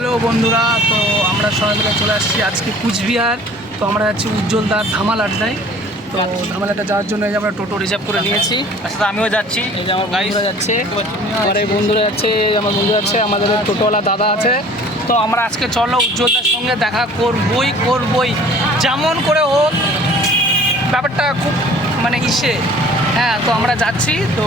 Hello বন্ধুরা, তো আমরা সবাই মিলে চলে আসছি আজকে কুচবিহার। তো আমরা যাচ্ছি উজ্জ্বলদার ধামাল আড্ডায়। তো ধামাল আড্ডা যাওয়ার জন্য এই যে আমরা টোটো রিজার্ভ করে নিয়েছি। আচ্ছা, আমিও যাচ্ছি। এই যে আমার বন্ধুরা যাচ্ছে, আমার এই বন্ধুরা যাচ্ছে, আমার বন্ধু যাচ্ছে, আমাদের টোটোওয়ালা দাদা আছে। তো আমরা আজকে চলো উজ্জ্বলদার সঙ্গে দেখা করবই যেমন করে হোক। ব্যাপারটা খুব মানে হ্যাঁ, তো আমরা যাচ্ছি। তো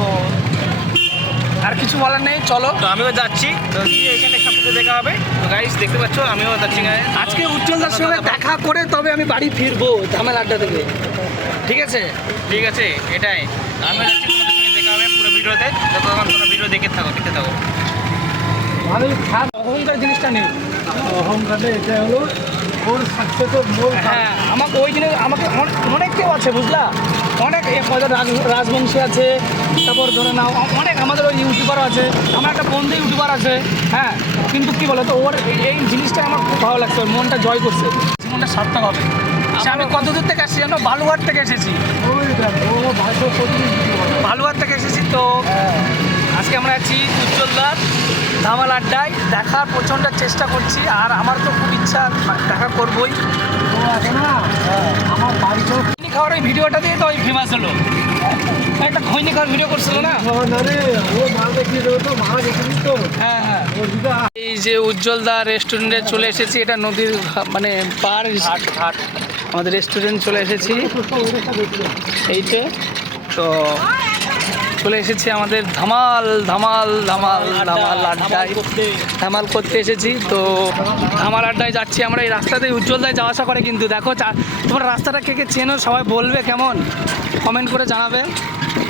আর কিছু বলার নেই, চলো। তো আমিও যাচ্ছি, তো এখানে সব কিছু দেখা হবে। তো গাইস দেখতে পাচ্ছ, আমিও যাচ্ছি। আজকে উজ্জ্বলদার সঙ্গে দেখা করে তবে আমি বাড়ি ফিরবো ধামাল আড্ডা থেকে। ঠিক আছে, ঠিক আছে, এটাই। আমিও যাচ্ছি, তোমাদের সঙ্গে দেখা হবে পুরো ভিডিওতে। যতক্ষণ তোমরা ভিডিও দেখতে থাকো। অহংকার জিনিসটা নেই। অহংকারে এটা হলো ওর সাকসেসের মূল। হ্যাঁ, আমাকে ওই জিনিস আমাকে অনেক কেউ আছে, বুঝলা। অনেক রাজবংশী আছে, তারপর ধরে নাও অনেক আমাদের ওই ইউটিউবারও আছে। আমার একটা বন্ধু ইউটিউবার আছে। হ্যাঁ, কিন্তু কী বলো তো, ওর এই জিনিসটা আমার খুব ভালো লাগছে। ওর মনটা জয় করছে, জীবনটা সার্থক হবে। আমি কত দূর থেকে আসছি জানো? বালুঘাট থেকে এসেছি। বালুঘাট থেকে এসেছি। তো আজকে আমরা আছি উজ্জ্বলদার ধামাল আড্ডায়। দেখার প্রচণ্ড চেষ্টা করছি, আর আমার তো খুব ইচ্ছা দেখা করবই। আমার বাড়িতেও খৈনি খাওয়ার ওই ভিডিওটা দিয়ে তো ওই ফেমাস হলো। একটা খৈনি খাওয়ার ভিডিও করছিল না? হ্যাঁ হ্যাঁ। এই যে উজ্জ্বলদা রেস্টুরেন্টে চলে এসেছি। এটা নদীর মানে পার ঘাট। আমাদের রেস্টুরেন্ট চলে এসেছি এইতে। তো চলে এসেছি আমাদের ধামাল আড্ডায়। ধামাল করতে এসেছি। তো ধামাল আড্ডায় যাচ্ছি আমরা। এই রাস্তাতেই উজ্জ্বলদায় যাওয়া আসা করে। কিন্তু দেখো, তোমরা রাস্তাটা কে চেনো সবাই বলবে, কেমন কমেন্ট করে জানাবে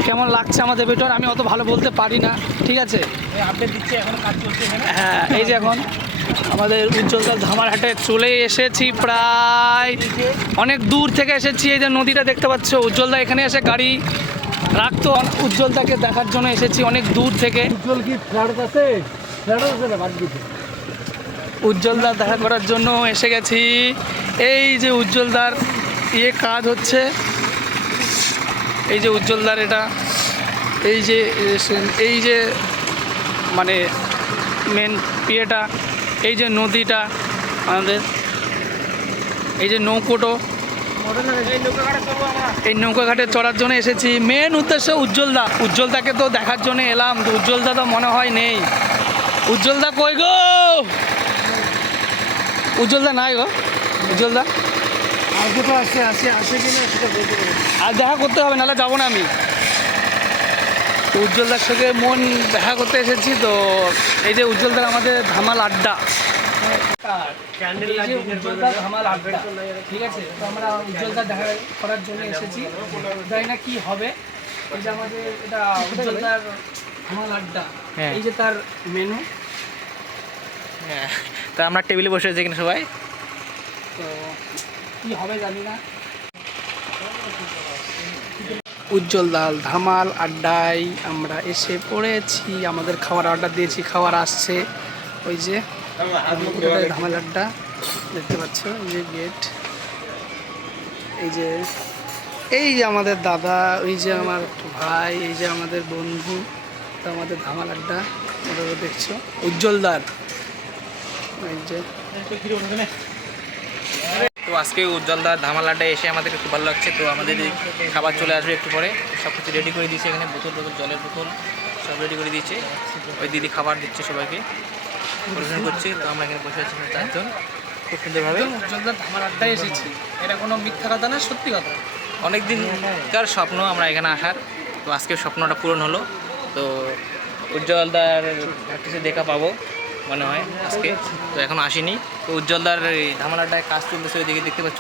কেমন লাগছে আমাদের ভিডিও। আমি অত ভালো বলতে পারি না, ঠিক আছে। আপডেট দিচ্ছে, এখন কাজ চলছে। হ্যাঁ, এই যে এখন আমাদের উজ্জ্বলদার ধামাল হাটে চলে এসেছি। প্রায় অনেক দূর থেকে এসেছি। এই যে নদীটা দেখতে পাচ্ছ, উজ্জ্বলদা এখানে এসে গাড়ি রাখতো। উজ্জ্বলদাকে দেখার জন্য এসেছি অনেক দূর থেকে। উজ্জ্বল কি ফ্ল্যাট আছে? উজ্জ্বলদার দেখা করার জন্য এসে গেছি। এই যে উজ্জ্বলদার কাজ হচ্ছে। এই যে উজ্জ্বলদার এটা, এই যে মানে মেন পিয়েটা, এই যে নদীটা আমাদের, এই যে নৌকোটো, এই নৌকাঘাটে চড়ার জন্য এসেছি। মেন উদ্দেশ্য উজ্জ্বলদাকে তো দেখার জন্য এলাম। তো উজ্জ্বলদা তো মনে হয় নেই। উজ্জ্বলদা কই গো? উজ্জ্বলদা নাই গো। উজ্জ্বলদা আজকে তো আসে কিনা সেটা বলতে পারবো। আর দেখা করতে হবে, নাহলে যাবো না আমি। তো উজ্জ্বলদার সঙ্গে মন দেখা করতে এসেছি। তো এই যে উজ্জ্বলদার আমাদের ধামাল আড্ডা, ধামাল আড্ডা, ঠিক আছে। তো আমরা উজ্জ্বলদার দেখা করার জন্য এসেছি। জানি না কি হবে। এই যে আমাদের এটা উজ্জ্বলদার ধামাল আড্ডা। এই যে তার মেনু। হ্যাঁ, তো আমরা টেবিলে বসে আছি এখানে সবাই। তো কি হবে জানি না। উজ্জ্বলদার ধামাল আড্ডায় আমরা এসে পড়েছি। আমাদের খাবার অর্ডার দিয়েছি, খাবার আসছে। ওই যে ধামাল আড্ডা দেখতে পাচ্ছ, এই যে গেট, এই যে আমাদের দাদা, ওই যে আমার ভাই, এই যে আমাদের বন্ধু। তো আমাদের ধামাল আড্ডা ওটা দেখছো উজ্জ্বলদার। এই যে তো আজকে উজ্জ্বলদার ধামাল আড্ডায় এসে আমাদের খুব ভালো লাগছে। তো আমাদের খাবার চলে আসবে একটু পরে। সব কিছু রেডি করে দিয়েছে এখানে, বোতল জলের বোতল সব রেডি করে দিয়েছে। ওই দিদি খাবার দিচ্ছে সবাইকে, পরিবেশন করছে। তো আমরা এখানে বসে আছি চারজন, খুব সুন্দরভাবে। উজ্জ্বলদার ধামাল আড্ডায় এসেছি, এটা কোনো মিথ্যা কথা না, সত্যি কথা। অনেক দিনকার স্বপ্ন আমরা এখানে আসার। তো আজকে স্বপ্নটা পূরণ হলো। তো উজ্জ্বলদার কিছু দেখা পাবো মনে হয় আজকে। তো এখন আসিনি। তো উজ্জ্বলদার এই ধামাল আড্ডায় কাজ চলতেছে, ওইদিকে দেখতে পাচ্ছ,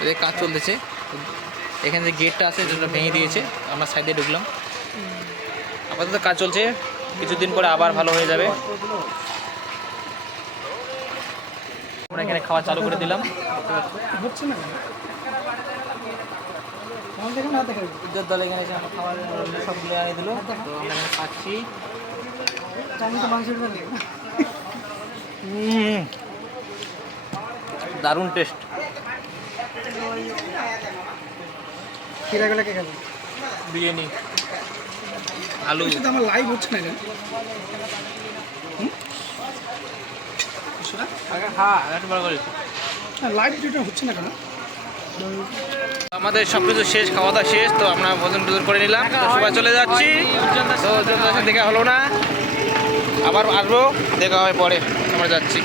ওদের কাজ চলতেছে। এখানে যে গেটটা আছে যেটা ভেঙে দিয়েছে, আমরা সাইডে ঢুকলাম। আপাতত কাজ চলছে, কিছুদিন পরে আবার ভালো হয়ে যাবে। আমরা এখানে খাওয়া চালু করে দিলাম। হচ্ছে না উজ্জ্বল দল এখানে এসে আমরা খাবার সবগুলো আনিয়ে দিল। তো আমরা এখানে খাচ্ছি। দারুণ টেস্ট। কে গেল? বিরিয়ানি, আলু। আমার লাইভ হচ্ছে না। লাইট ভিডিওটা হচ্ছে না কেন? আমাদের সব কিছু শেষ, খাওয়া দাওয়া শেষ, তো আমরা ভোজন টোজন করে নিলাম, তো সবাই চলে যাচ্ছি। তো উজ্জ্বলদার সাথে দেখা হলো না, আবার আসবো, দেখা হয় পরে, আমরা যাচ্ছি।